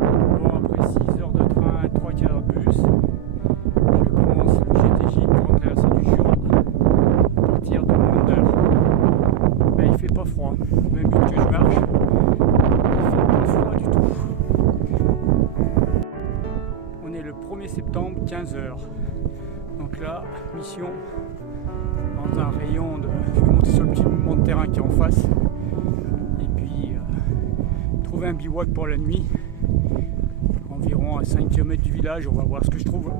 Bon, après 6 heures de train, 3 quarts de bus, je commence le GTJ pour traverser du Jura à partir de Mander. Ben, il fait pas froid, même vite que je marche, il fait pas froid du tout. On est le 1er septembre, 15 heures. Donc là, mission dans un rayon de... Je vais monter sur le petit mouvement de terrain qui est en face. Et puis trouver un bivouac pour la nuit. Environ à 5 km du village, on va voir ce que je trouve.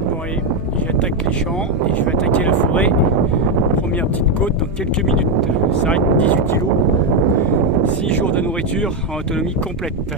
Bon allez, j'attaque les champs et je vais attaquer la forêt. Première petite côte dans quelques minutes. Ça va être 18 kg. 6 jours de nourriture en autonomie complète.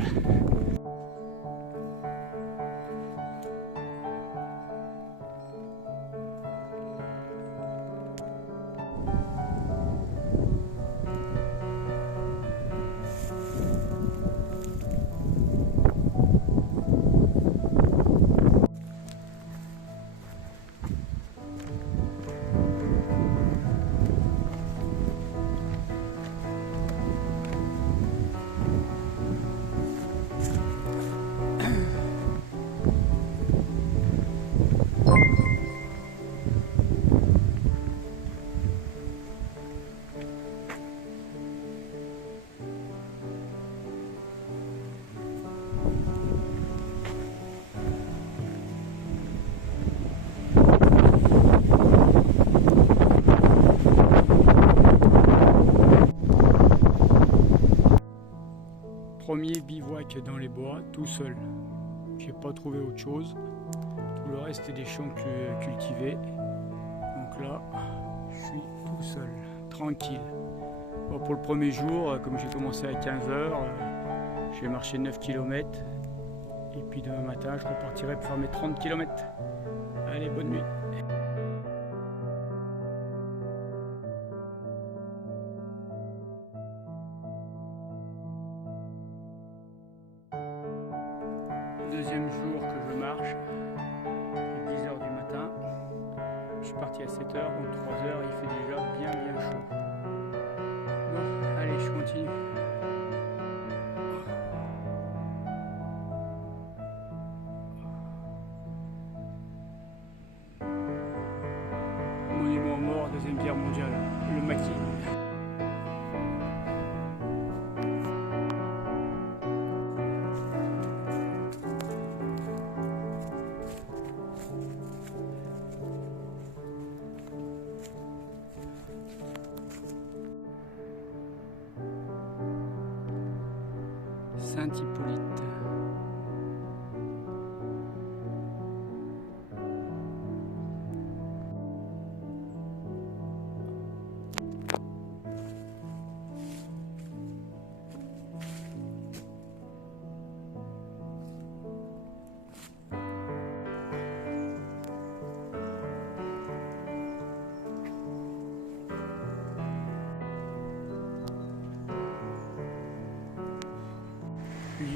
Premier bivouac dans les bois, tout seul. J'ai pas trouvé autre chose. Tout le reste est des champs cultivés. Donc là, je suis tout seul, tranquille. Bon, pour le premier jour, comme j'ai commencé à 15 heures, je vais marcher 9 km. Et puis demain matin, je repartirai pour faire mes 30 km. Allez, bonne nuit. Deuxième jour que je marche, 10 h du matin. Je suis parti à 7 h, donc 3 h, il fait déjà bien chaud. Bon, allez, je continue. Monument mort, Deuxième Guerre mondiale, le maquis. Saint-Hippolyte.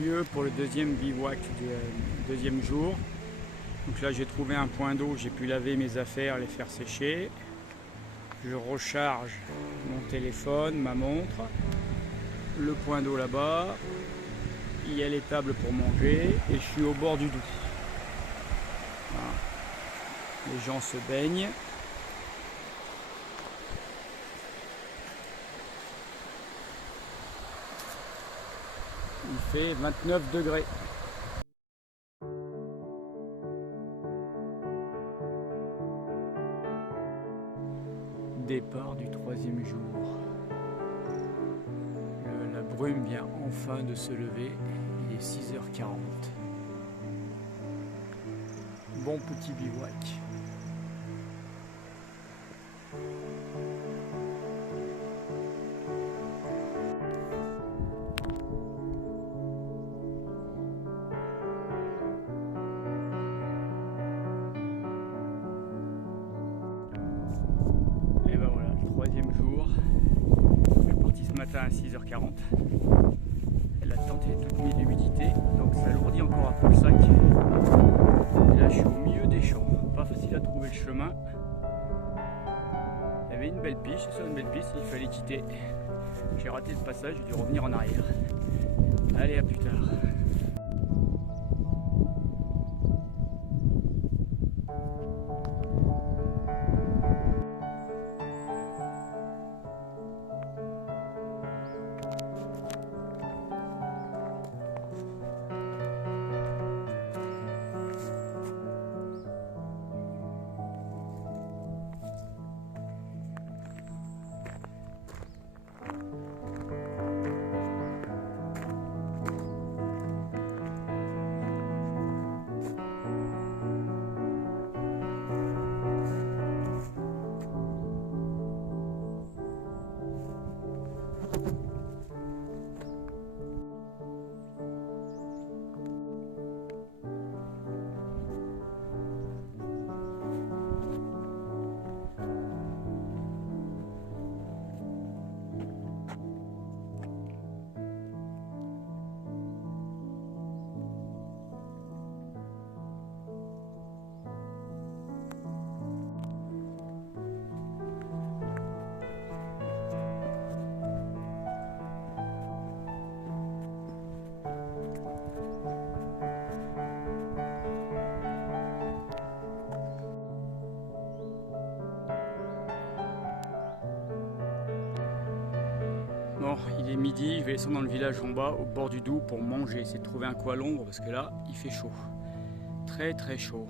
Lieu pour le deuxième bivouac du deuxième jour. Donc là j'ai trouvé un point d'eau, j'ai pu laver mes affaires, les faire sécher. Je recharge mon téléphone, ma montre, le point d'eau là-bas, il y a les tables pour manger et je suis au bord du Doubs. Voilà. Les gens se baignent. Il fait 29 degrés. Départ du troisième jour. La brume vient enfin de se lever. Il est 6 h 40. Bon petit bivouac. Troisième jour, je suis parti ce matin à 6 h 40. La tente est toute mise d'humidité, donc ça alourdit encore un peu le sac. Et là je suis au milieu des champs, pas facile à trouver le chemin. avait une belle piste, sur une belle piste, il fallait quitter. J'ai raté le passage, j'ai dû revenir en arrière. Allez, à plus tard. Bon, il est midi, je vais descendre dans le village en bas, au bord du Doubs, pour manger. Essayer de trouver un coin à l'ombre, parce que là, il fait chaud. Très très chaud.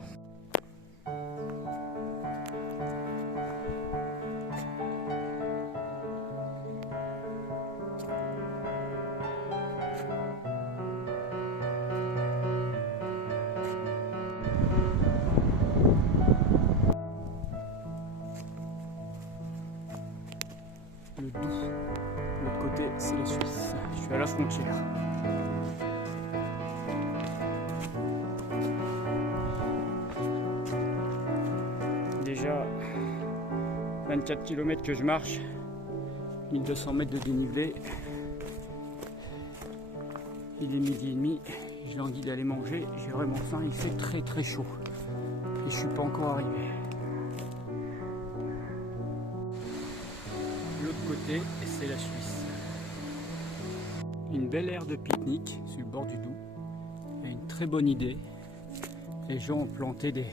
Le Doubs. De l'autre côté, c'est la Suisse. Je suis à la frontière. Déjà 24 km que je marche, 1200 mètres de dénivelé. Il est midi et demi, j'ai envie d'aller manger, j'ai vraiment faim, il fait très très chaud. Et je suis pas encore arrivé. L'autre côté, c'est la Suisse. Une belle aire de pique-nique sur le bord du Doubs. Et une très bonne idée. Les gens ont planté des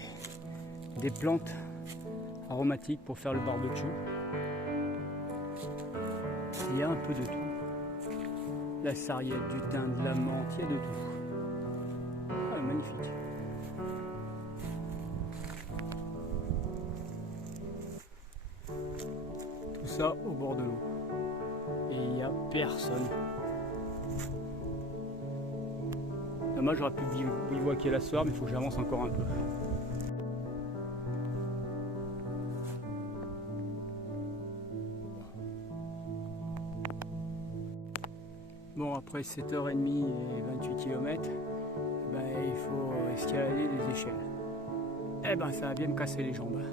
plantes aromatiques pour faire le barbecue. Il y a un peu de tout. La sarriette, du thym, de la menthe, il y a de tout. Ah, magnifique. Tout ça au bord de l'eau. Et il n'y a personne. Moi j'aurais pu bivouaquer la soirée, mais il faut que j'avance encore un peu. Bon, après 7h30 et 28 km, il faut escalader des échelles. Eh ben ça va bien me casser les jambes.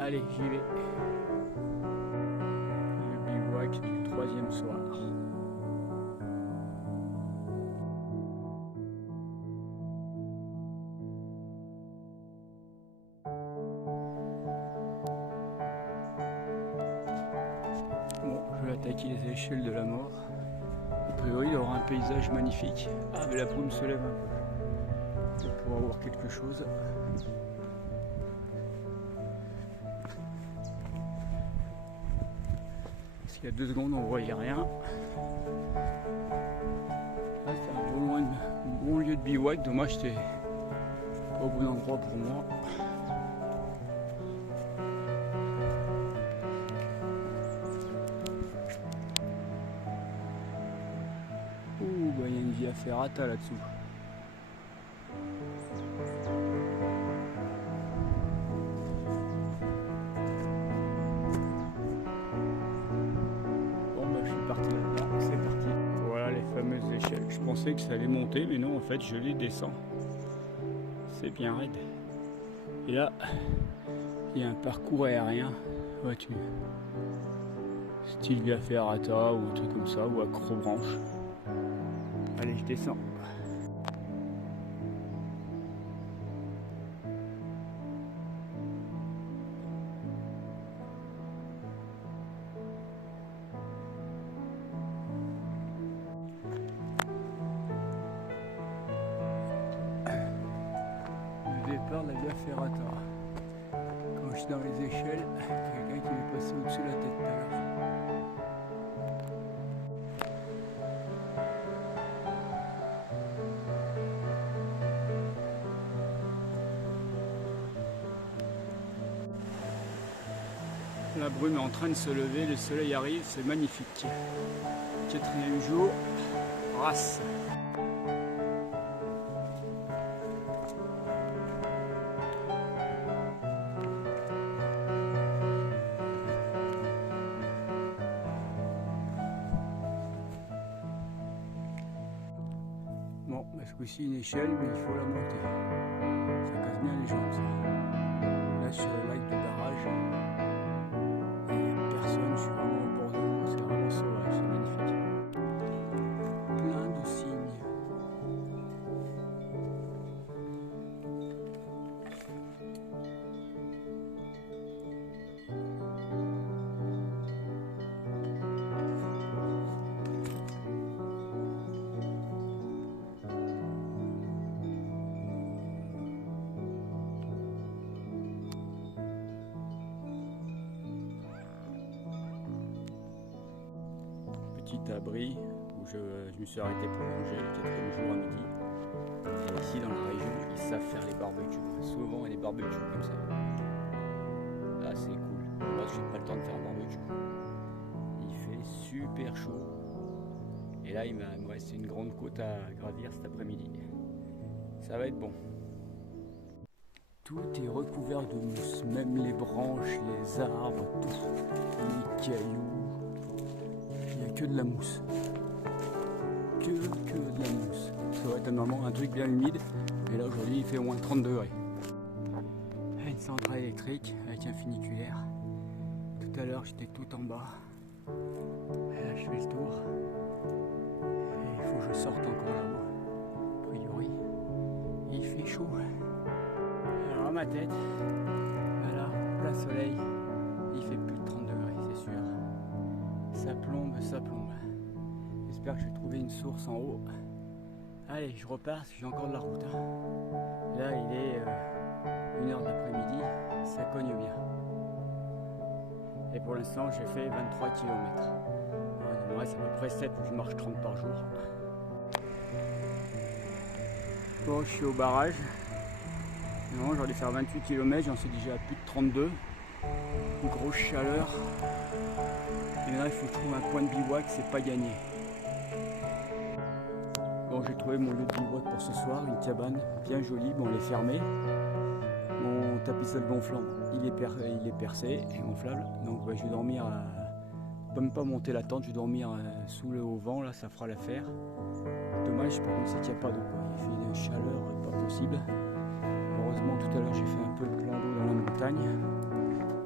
Allez, j'y vais. Le bivouac du 3e soir. Bon, je vais attaquer les échelles de la mort. A priori, il y aura un paysage magnifique. Ah, mais la brume se lève un peu. Pour pouvoir voir quelque chose. Parce qu'il y a 2 secondes, on ne voyait rien. Là, c'est un bon lieu de bivouac. Dommage, c'était pas au bon endroit pour moi. Il y a une via ferrata là-dessous. Bon, je suis parti là-dedans, c'est parti. Voilà les fameuses échelles. Je pensais que ça allait monter, mais non, en fait, je les descends. C'est bien raide. Et là, il y a un parcours aérien. Vois-tu, style via ferrata ou un truc comme ça, ou acrobranche. Allez, je descends. travers de la via ferrata. Quand je suis dans les échelles, il y a quelqu'un qui m'est passé au-dessus de la tête tout à l'heure. La brume est en train de se lever, le soleil arrive, c'est magnifique. 4e jour, race. Bon, ce coup-ci une échelle, mais il faut la monter. Ça casse bien les jambes, ça. Là, sur le lac du barrage, il n'y a personne, je suis vraiment au bord de l'eau, c'est vraiment sauvage, c'est magnifique. Plein de cygnes. Petit abri où je me suis arrêté pour manger le 4e jour à midi. Et ici dans la région, ils savent faire les barbecues. Souvent il y a des barbecues comme ça. Là c'est cool. Moi j'ai pas le temps de faire un barbecue. Il fait super chaud. Et là il me reste une grande côte à gravir cet après-midi. Ça va être bon. Tout est recouvert de mousse, même les branches, les arbres, tout. Les cailloux. Il n'y a que de la mousse. Que de la mousse. Ça va être un truc bien humide. Et là aujourd'hui il fait au moins 30 degrés. Une centrale électrique avec un funiculaire. Tout à l'heure j'étais tout en bas. Et là je fais le tour. Et il faut que je sorte encore là-haut. A priori. Il fait chaud. Alors à ma tête, voilà, plein soleil. Il fait plus de 30 degrés, c'est sûr. Ça plombe, ça plombe. J'espère que je vais trouver une source en haut. Allez, je repars, j'ai encore de la route. Là, il est 1h de l'après-midi, ça cogne bien. Et pour l'instant, j'ai fait 23 km. Il me reste à peu près 7, je marche 30 par jour. Bon, je suis au barrage. Non, j'aurais dû faire 28 km, j'en suis déjà à plus de 32. Une grosse chaleur. Et là, il faut que je trouve un point de bivouac, c'est pas gagné. Bon, j'ai trouvé mon lieu de bivouac pour ce soir, une cabane bien jolie. Bon, elle est fermée. Mon tapis sol gonflant, il est percé et gonflable. Donc, je vais dormir même pas monter la tente, je vais dormir sous le haut vent, là, ça fera l'affaire. Dommage, par contre, c'est qu'il n'y a pas d'eau. Il fait une chaleur pas possible. Heureusement, tout à l'heure, j'ai fait un peu de plan d'eau dans la montagne.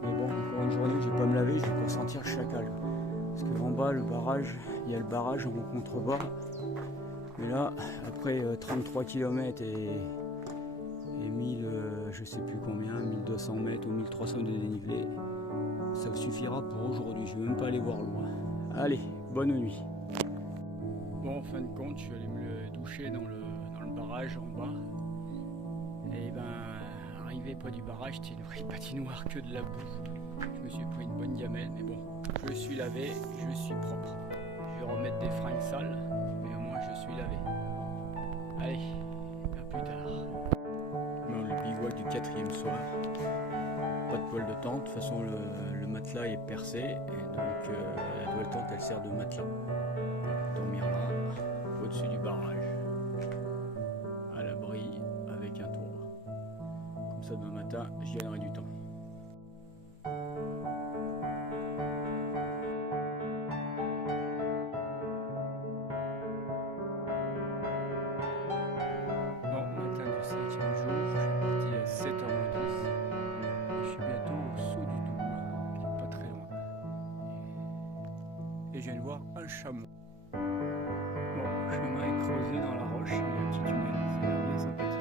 Mais bon, pour une journée où je ne vais pas me laver, je vais ressentir chacal. Parce qu'en bas, le barrage, il y a le barrage en contrebas. Mais là, après 33 km et 1000, je sais plus combien, 1200 mètres ou 1300 de dénivelé, ça suffira pour aujourd'hui. Je ne vais même pas aller voir loin. Allez, bonne nuit. Bon, en fin de compte, je suis allé me doucher dans le barrage en bas. Et ben, arrivé près du barrage, c'était une vraie patinoire que de la boue. Je me suis pris une bonne gamelle, mais bon, je suis lavé, je suis propre. Je vais remettre des fringues sales, mais au moins je suis lavé. Allez, à plus tard. Bon, le bivouac du 4e soir. Pas de poêle de tente, de toute façon le matelas est percé, et donc la toile tente elle sert de matelas. Dormir là, au-dessus du barrage, à l'abri, avec un toit. Comme ça demain matin, j'y gagnerai du temps. Bon, matin du 5e jour, je suis parti à 7h10. Je suis bientôt au saut du Doubs, qui est pas très loin. Et je viens de voir un chameau. Bon, le chemin est creusé dans la roche, il y a un petit tunnel, ça a l'air bien sympathique.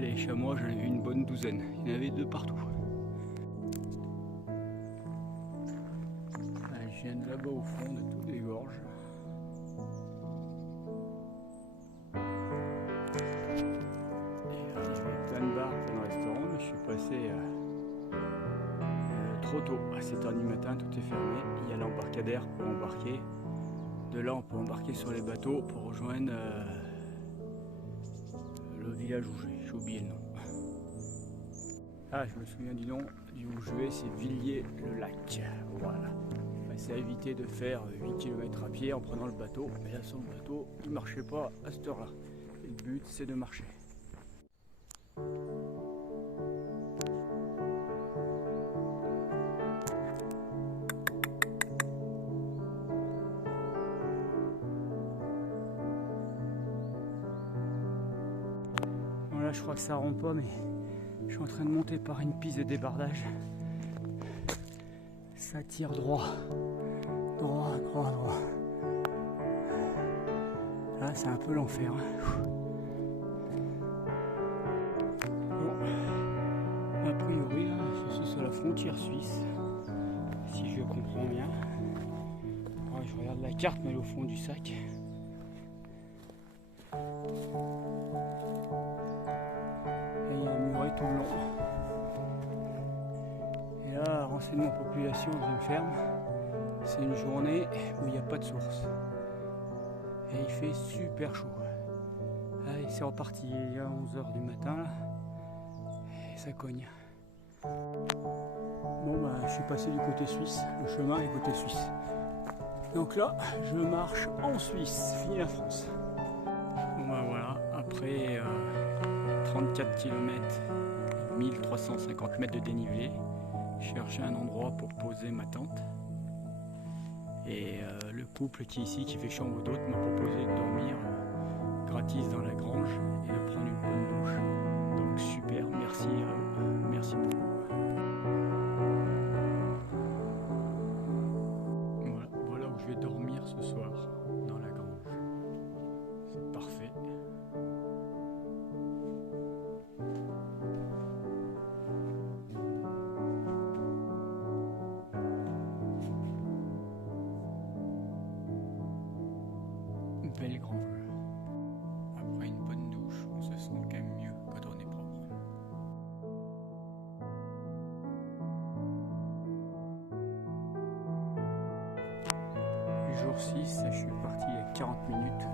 les chamois, j'en ai vu une bonne douzaine. Il y en avait 2 partout. Je viens de là-bas au fond de toutes les gorges. Il y avait plein de bars, plein de restaurants, mais je suis passé trop tôt. À 7h du matin, tout est fermé. Il y a l'embarcadère pour embarquer. De là, on peut embarquer sur les bateaux pour rejoindre le village où j'ai oublié le nom. Ah, je me souviens du nom où je vais, c'est Villiers-le-Lac. Voilà. C'est à éviter de faire 8 km à pied en prenant le bateau. Mais là, son bateau, il ne marchait pas à cette heure-là. Et le but, c'est de marcher. Voilà, je crois que ça rend pas, mais je suis en train de monter par une piste de débardage. Ça tire droit. Droit. Là, c'est un peu l'enfer. Bon, a priori, là, je suis sur la frontière suisse, si je comprends bien. Ouais, je regarde la carte, mais elle est au fond du sac. Et il y a un muret tout le long. Et là, renseignement population dans une ferme. C'est une journée où il n'y a pas de source. Et il fait super chaud. Allez, c'est reparti, il est 11h du matin là. Et ça cogne. Bon bah je suis passé du côté suisse, le chemin est côté suisse. Donc là, je marche en Suisse, fini la France. Bon bah voilà, après 34 km, 1350 mètres de dénivelé, je cherchais un endroit pour poser ma tente. Et le couple qui est ici, qui fait chambre d'hôte, m'a proposé de dormir gratis dans la grange et de prendre une bonne douche. Donc super, merci à eux, merci beaucoup. Voilà où je vais dormir ce soir, dans la grange. C'est parfait. Belle grange. Après une bonne douche, on se sent quand même mieux quand on est propre. Le jour 6, je suis parti il y a 40 minutes.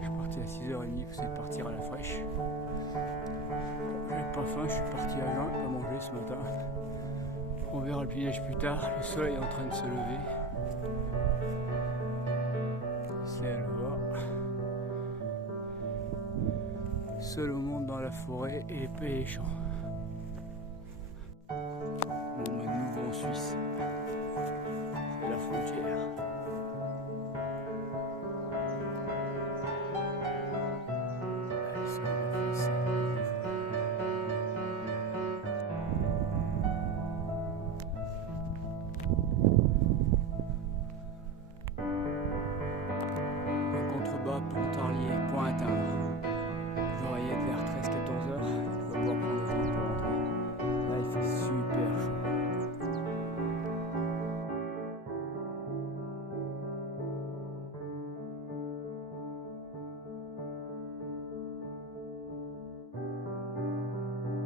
Je suis parti à 6h30, c'est de partir à la fraîche. Bon, j'avais pas faim, je suis parti à jeun, pas manger ce matin. On verra le village plus tard, le soleil est en train de se lever. Ciel va. Seul au monde dans la forêt et les champs. Bon, bah, nouveau en Suisse.